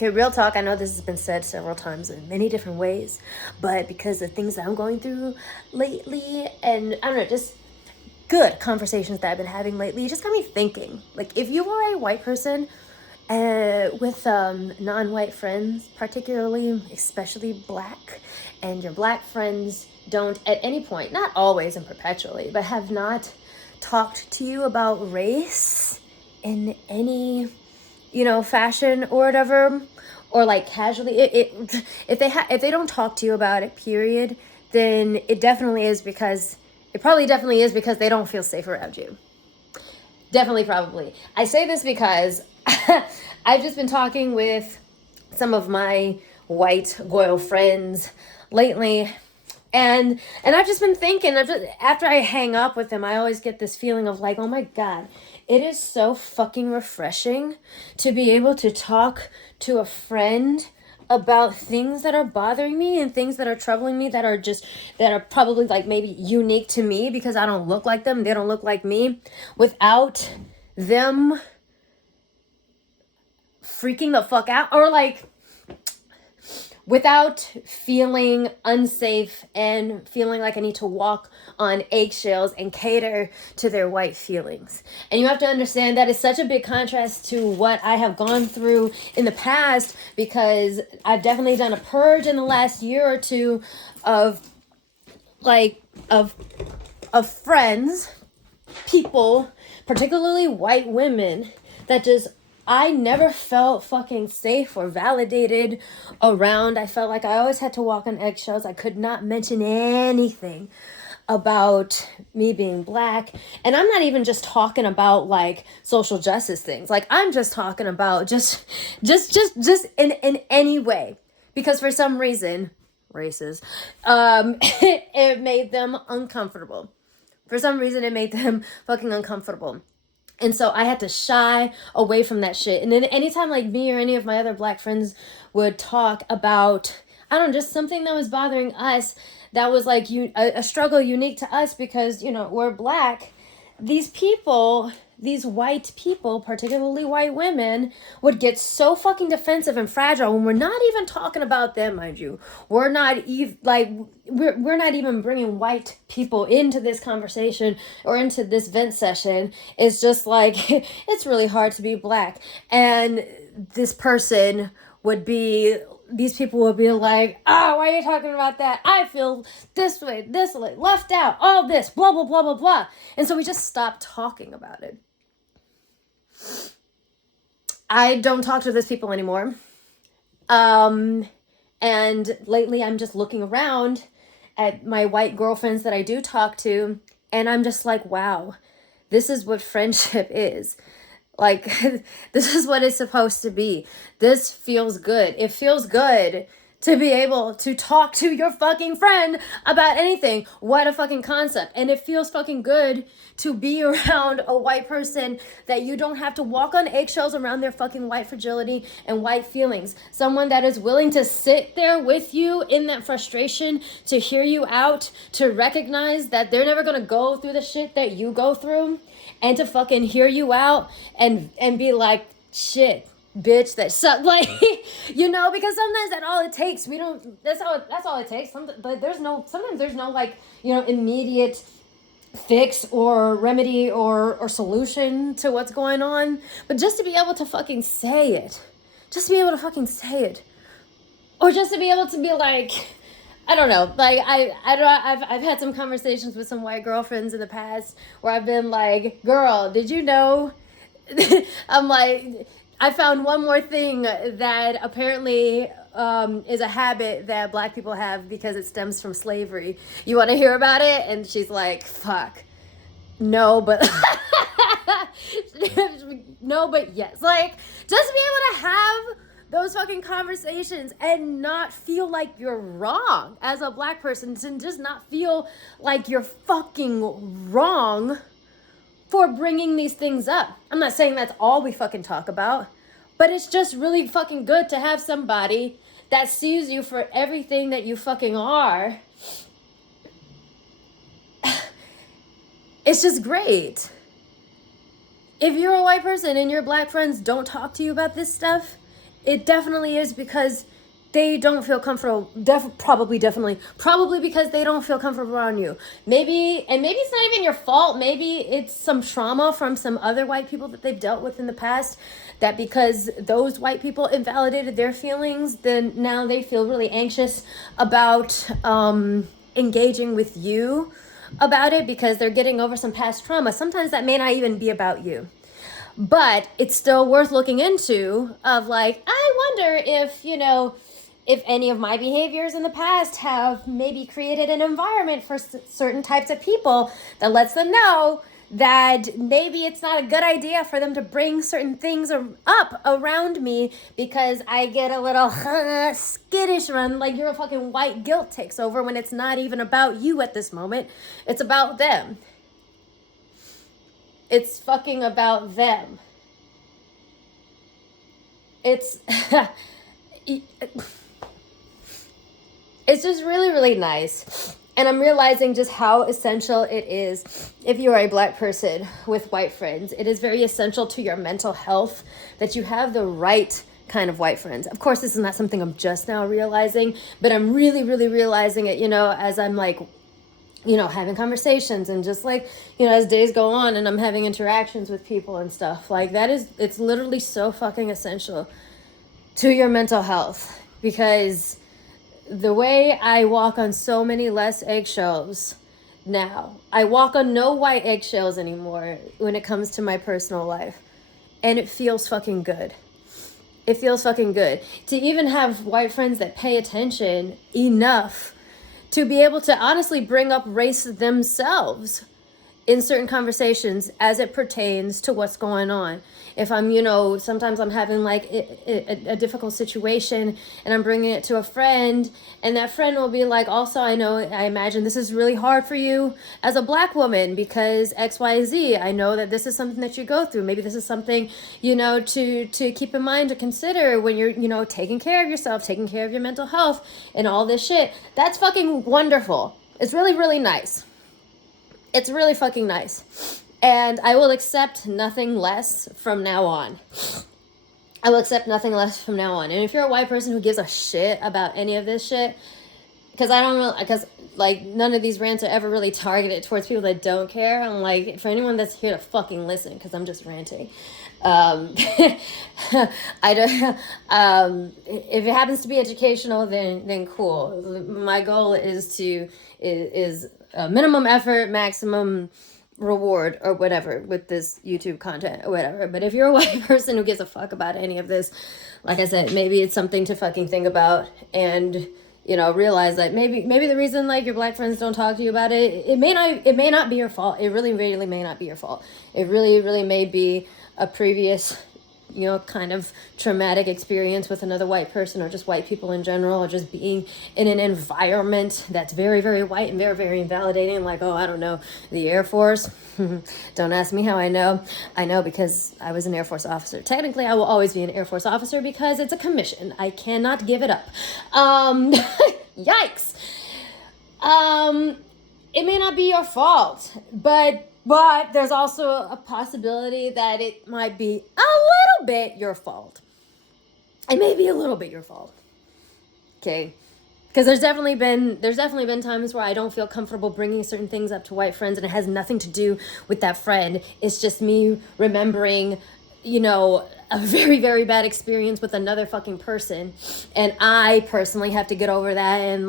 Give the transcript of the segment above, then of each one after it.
Okay, real talk, I know this has been said several times in many different ways, but because of things that I'm going through lately, and I don't know, just good conversations that I've been having lately, just got me thinking. Like, if you are a white person with non-white friends, particularly, especially black, and your black friends don't at any point, not always and perpetually, but have not talked to you about race in any fashion or whatever, or like casually, if they don't talk to you about it, period, then it probably definitely is because they don't feel safe around you. Definitely, probably. I say this because I've just been talking with some of my white girl friends lately, and I've just been thinking, after I hang up with them, I always get this feeling of like, oh my God, it is so fucking refreshing to be able to talk to a friend about things that are bothering me and things that are troubling me that are probably like maybe unique to me because I don't look like them, they don't look like me, without them freaking the fuck out, or like without feeling unsafe and feeling like I need to walk on eggshells and cater to their white feelings. And you have to understand that is such a big contrast to what I have gone through in the past, because I've definitely done a purge in the last year or two of friends, people, particularly white women, that just I never felt fucking safe or validated around. I felt like I always had to walk on eggshells. I could not mention anything about me being black. And I'm not even just talking about like social justice things. Like, I'm just talking about just in any way. Because for some reason, races, it made them uncomfortable. For some reason, it made them fucking uncomfortable. And so I had to shy away from that shit. And then anytime like me or any of my other black friends would talk about, I don't know, just something that was bothering us, that was like a struggle unique to us because, we're black, these white people, particularly white women, would get so fucking defensive and fragile when we're not even talking about them, mind you. We're not even we're not even bringing white people into this conversation or into this vent session. It's just like, it's really hard to be black. And these people would be like, oh, why are you talking about that? I feel this way, left out, all this, blah, blah, blah, blah, blah. And so we just stopped talking about it. I don't talk to those people anymore. And lately I'm just looking around at my white girlfriends that I do talk to, and I'm just like, wow, this is what friendship is. Like, this is what it's supposed to be. This feels good. It feels good to be able to talk to your fucking friend about anything. What a fucking concept. And it feels fucking good to be around a white person that you don't have to walk on eggshells around their fucking white fragility and white feelings. Someone that is willing to sit there with you in that frustration, to hear you out, to recognize that they're never gonna go through the shit that you go through, and to fucking hear you out and be like, shit, bitch, that sucked. Like, because sometimes that's all it takes. That's all it takes. But sometimes there's no like, immediate fix or remedy or solution to what's going on. But just to be able to fucking say it. Or just to be able to be like, I don't know, like I've had some conversations with some white girlfriends in the past where I've been like, girl, did you know? I'm like, I found one more thing that apparently is a habit that black people have because it stems from slavery. You want to hear about it? And she's like, fuck, no, but no, but yes. Like, just to be able to have those fucking conversations and not feel like you're wrong as a black person, to just not feel like you're fucking wrong for bringing these things up. I'm not saying that's all we fucking talk about, but it's just really fucking good to have somebody that sees you for everything that you fucking are. It's just great. If you're a white person and your black friends don't talk to you about this stuff, it definitely is because they don't feel comfortable. Probably because they don't feel comfortable around you. Maybe it's not even your fault. Maybe it's some trauma from some other white people that they've dealt with in the past, that because those white people invalidated their feelings, then now they feel really anxious about engaging with you about it because they're getting over some past trauma. Sometimes that may not even be about you. But it's still worth looking into, of like, I wonder if, if any of my behaviors in the past have maybe created an environment for certain types of people that lets them know that maybe it's not a good idea for them to bring certain things up around me because I get a little skittish around, like your fucking white guilt takes over when it's not even about you at this moment. It's about them. It's fucking about them. It's it's just really, really nice. And I'm realizing just how essential it is if you are a Black person with white friends. It is very essential to your mental health that you have the right kind of white friends. Of course, this is not something I'm just now realizing, but I'm really, really realizing it, as I'm like, having conversations and just like, as days go on and I'm having interactions with people and stuff like that, it's literally so fucking essential to your mental health, because the way I walk on so many less eggshells now, I walk on no white eggshells anymore when it comes to my personal life. And it feels fucking good. It feels fucking good to even have white friends that pay attention enough to be able to honestly bring up race themselves in certain conversations as it pertains to what's going on. If I'm, sometimes I'm having like a difficult situation and I'm bringing it to a friend, and that friend will be like, also, I imagine this is really hard for you as a Black woman because XYZ. I know that this is something that you go through. Maybe this is something, to keep in mind, to consider when you're, taking care of yourself, taking care of your mental health and all this shit. That's fucking wonderful. It's really, really nice. It's really fucking nice. And I will accept nothing less from now on. I will accept nothing less from now on. And if you're a white person who gives a shit about any of this shit, because none of these rants are ever really targeted towards people that don't care. I'm like, for anyone that's here to fucking listen, because I'm just ranting. I don't, if it happens to be educational, then cool. My goal is minimum effort, maximum reward, or whatever, with this YouTube content or whatever. But if you're a white person who gives a fuck about any of this, like I said, maybe it's something to fucking think about, and realize that maybe the reason like your Black friends don't talk to you about it may not be your fault. It really, really may not be your fault. It really, really may be a previous kind of traumatic experience with another white person, or just white people in general, or just being in an environment that's very, very white and very, very invalidating. Like, I don't know, the Air Force. Don't ask me how I know. I know because I was an Air Force officer. Technically, I will always be an Air Force officer because it's a commission. I cannot give it up. Yikes. It may not be your fault, but there's also a possibility that it might be a little bit your fault. It may be a little bit your fault. Okay? Because there's definitely been times where I don't feel comfortable bringing certain things up to white friends, and it has nothing to do with that friend. It's just me remembering, a very, very bad experience with another fucking person, and I personally have to get over that and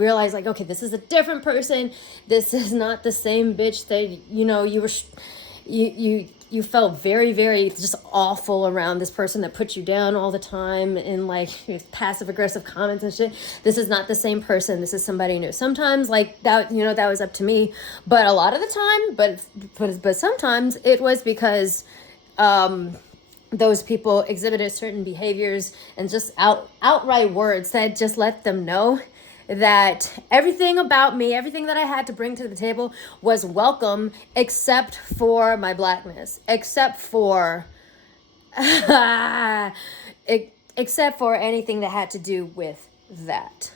realize okay, this is a different person. This is not the same bitch that you felt very, very just awful around, this person that put you down all the time in passive aggressive comments and shit. This is not the same person. This is somebody new. Sometimes that that was up to me, but a lot of the time, but sometimes it was because those people exhibited certain behaviors and just outright words that just let them know that everything about me, everything that I had to bring to the table was welcome, except for my Blackness, except for except for anything that had to do with that.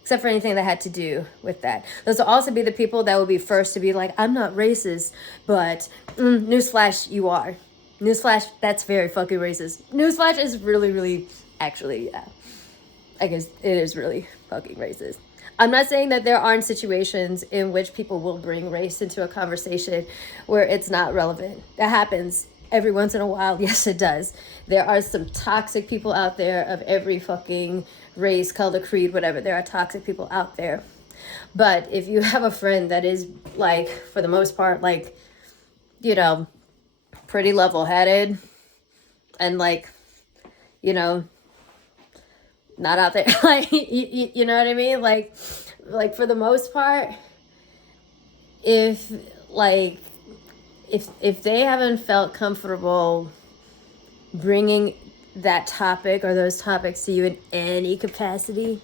Except for anything that had to do with that. Those will also be the people that will be first to be like, I'm not racist, but newsflash, you are. Newsflash, that's very fucking racist. Newsflash is really, really, actually, yeah. I guess it is really fucking racist. I'm not saying that there aren't situations in which people will bring race into a conversation where it's not relevant. That happens every once in a while. Yes, it does. There are some toxic people out there of every fucking race, color, creed, whatever. There are toxic people out there. But if you have a friend that is, like, for the most part, like, you know, pretty level-headed and, like, you know, not out there, like, you know what I mean? Like for the most part, if they haven't felt comfortable bringing that topic or those topics to you in any capacity,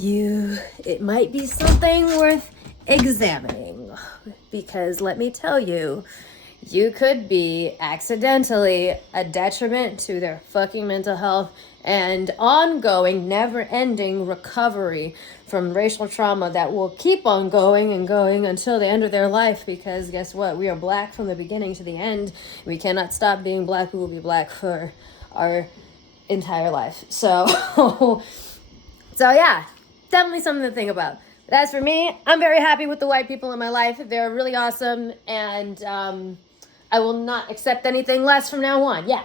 it might be something worth examining, because let me tell you, you could be accidentally a detriment to their fucking mental health and ongoing, never-ending recovery from racial trauma that will keep on going and going until the end of their life, because guess what? We are Black from the beginning to the end. We cannot stop being Black. We will be Black for our entire life. So, so yeah, definitely something to think about. But as for me, I'm very happy with the white people in my life. They're really awesome, and I will not accept anything less from now on. Yeah.